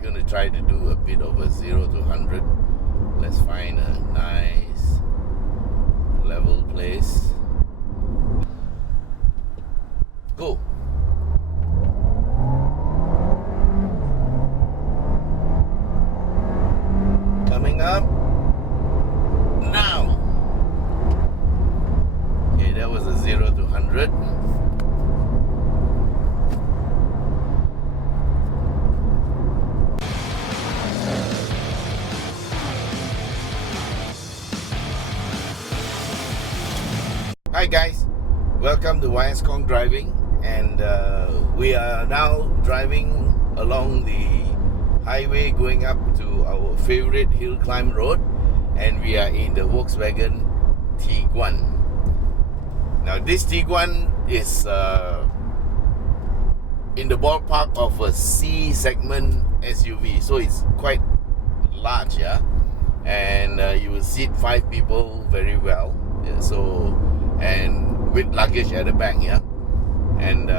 going to try to do a bit of a 0 to 100. Let's find a nice level place. Go. Coming up now. Okay, that was a 0 to 100. Hi guys, welcome to Khong driving, and we are now driving along the highway going up to our favorite hill climb road, and we are in the Volkswagen Tiguan. Now this Tiguan is in the ballpark of a C segment SUV, so it's quite large, yeah, and you will seat 5 people very well, yeah, so and with luggage at the back, yeah. And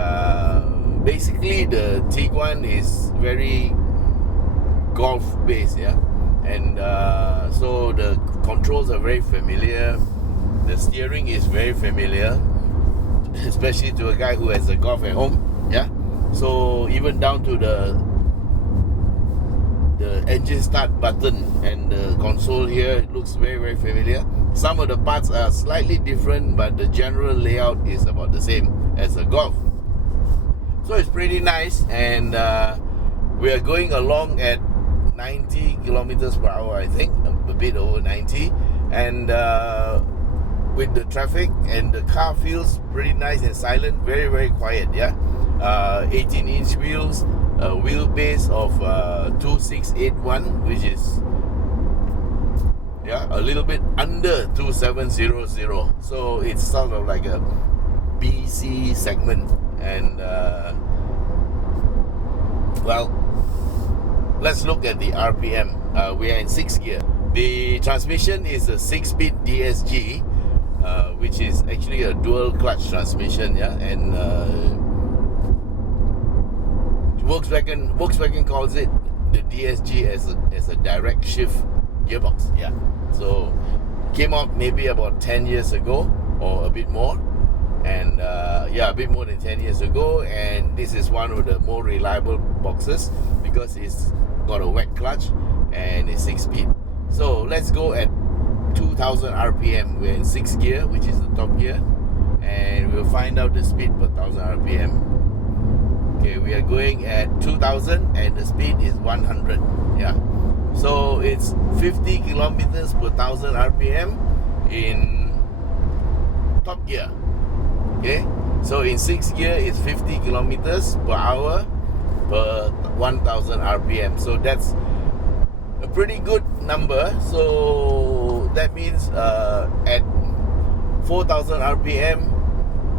basically the Tiguan is very golf based, yeah. And so the controls are very familiar. The steering is very familiar, especially to a guy who has a golf at home, yeah. So even down to the engine start button and the console here, it looks very, very familiar. Some of the parts are slightly different, but the general layout is about the same as a Golf. So it's pretty nice, and we are going along at 90 kilometers per hour, I think, a bit over 90, and with the traffic, and the car feels pretty nice and silent, very, very quiet, yeah. 18-inch wheels, a wheelbase of 2681, which is a little bit under 2700, so it's sort of like a BC segment. And well, let's look at the RPM. We are in 6th gear. The transmission is a 6-speed DSG, which is actually a dual clutch transmission, yeah. And Volkswagen calls it the DSG as a direct shift gearbox, yeah. So came out maybe about 10 years ago or a bit more, and a bit more than 10 years ago, and this is one of the more reliable boxes because it's got a wet clutch and it's 6-speed. So let's go at 2000 RPM. We're in 6th gear, which is the top gear, and we'll find out the speed per 1000 RPM. Okay, we are going at 2000 and the speed is 100, yeah. So it's 50 kilometers per 1000 RPM in top gear. Okay, so in 6th gear it's 50 kilometers per hour per 1000 RPM. So that's a pretty good number. So that means at 4000 RPM,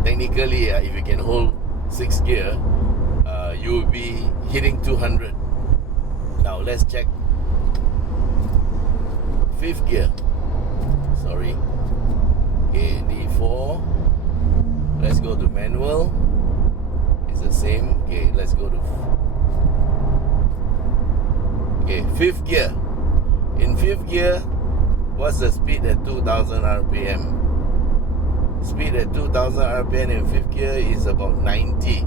technically, if you can hold 6th gear, you will be hitting 200. Now let's check 5th gear. Sorry. Okay, D4. Let's go to manual. It's the same. Okay, let's go to 5th gear. In 5th gear, what's the speed at 2000 RPM? Speed at 2000 RPM in 5th gear is about 90.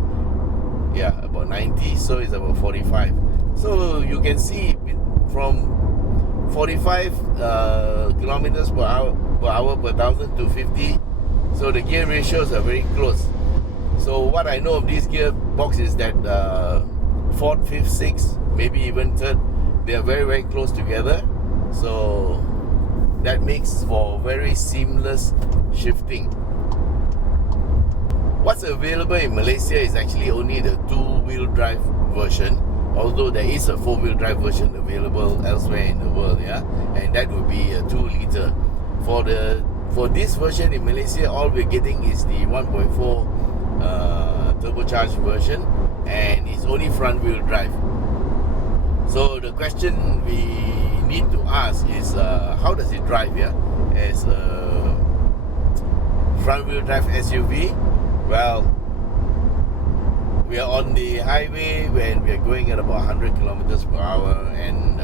Yeah, about 90, so it's about 45. So you can see from 45 kilometers per hour per 1000 to 50. So the gear ratios are very close. So what I know of this gearbox is that 4th, 5th, 6th, maybe even 3rd, they are very, very close together. So that makes for very seamless shifting. What's available in Malaysia is actually only the 2-wheel drive version, although there is a 4-wheel drive version available elsewhere in the world, yeah, and that would be a 2-liter. For this version in Malaysia, all we're getting is the 1.4 turbocharged version, and it's only front-wheel drive. So the question we need to ask is, how does it drive, yeah, as a front-wheel drive SUV? Well, we we are on the highway when we are going at about 100 kilometers per hour and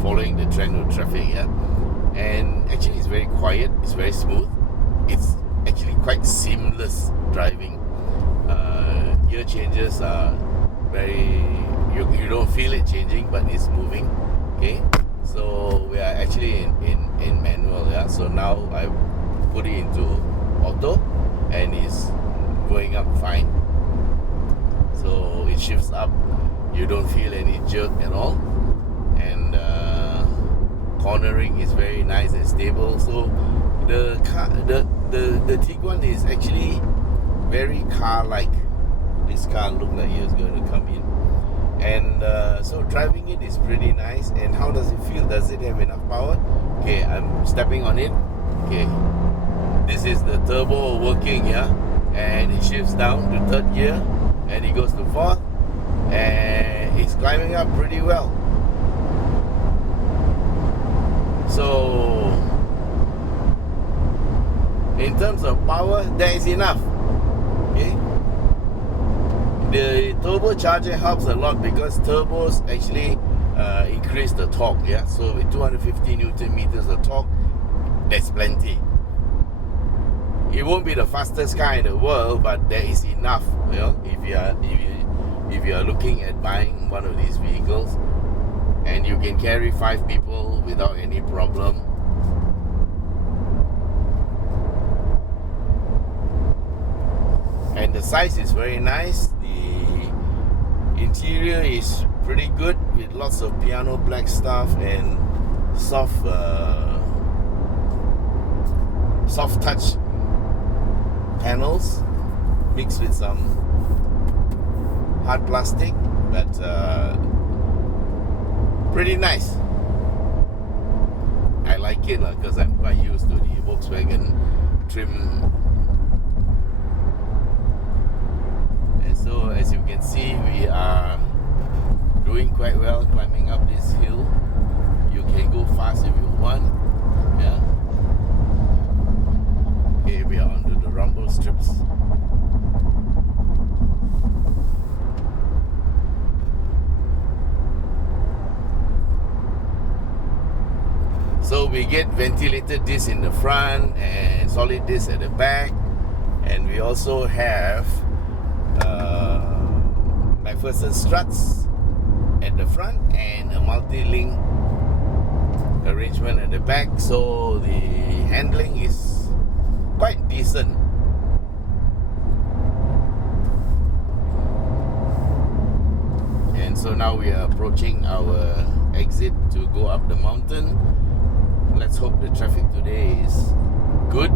following the trend of traffic. Yeah, and actually it's very quiet. It's very smooth. It's actually quite seamless driving. Gear changes are very. You don't feel it changing, but it's moving. Okay, so we are actually in manual. Yeah, so now I put it into auto, and it's going up fine. So it shifts up. You don't feel any jerk at all, and cornering is very nice and stable. So the Tiguan is actually very car-like. This car looked like it was going to come in, and so driving it is pretty nice. And how does it feel? Does it have enough power? Okay, I'm stepping on it. Okay, this is the turbo working, yeah, and it shifts down to third gear, and it goes to fourth, and it's climbing up pretty well. So in terms of power, that is enough. Okay, the turbocharger helps a lot because turbos actually increase the torque. Yeah, so with 250 Newton meters of torque, that's plenty. It won't be the fastest car in the world, but there is enough. You know, if you are looking at buying one of these vehicles, and you can carry 5 people without any problem. And the size is very nice. The interior is pretty good with lots of piano black stuff and soft touch panels mixed with some hard plastic, but pretty nice. I like it because I'm quite used to the Volkswagen trim. And so as you can see, we are doing quite well climbing up this hill. You can go fast if you want. Yeah. Okay, we are onto the rumble strips. So we get ventilated disc in the front and solid disc at the back, and we also have McPherson struts at the front and a multi-link arrangement at the back. So the handling is quite decent. And so now we are approaching our exit to go up the mountain. Let's hope the traffic today is good.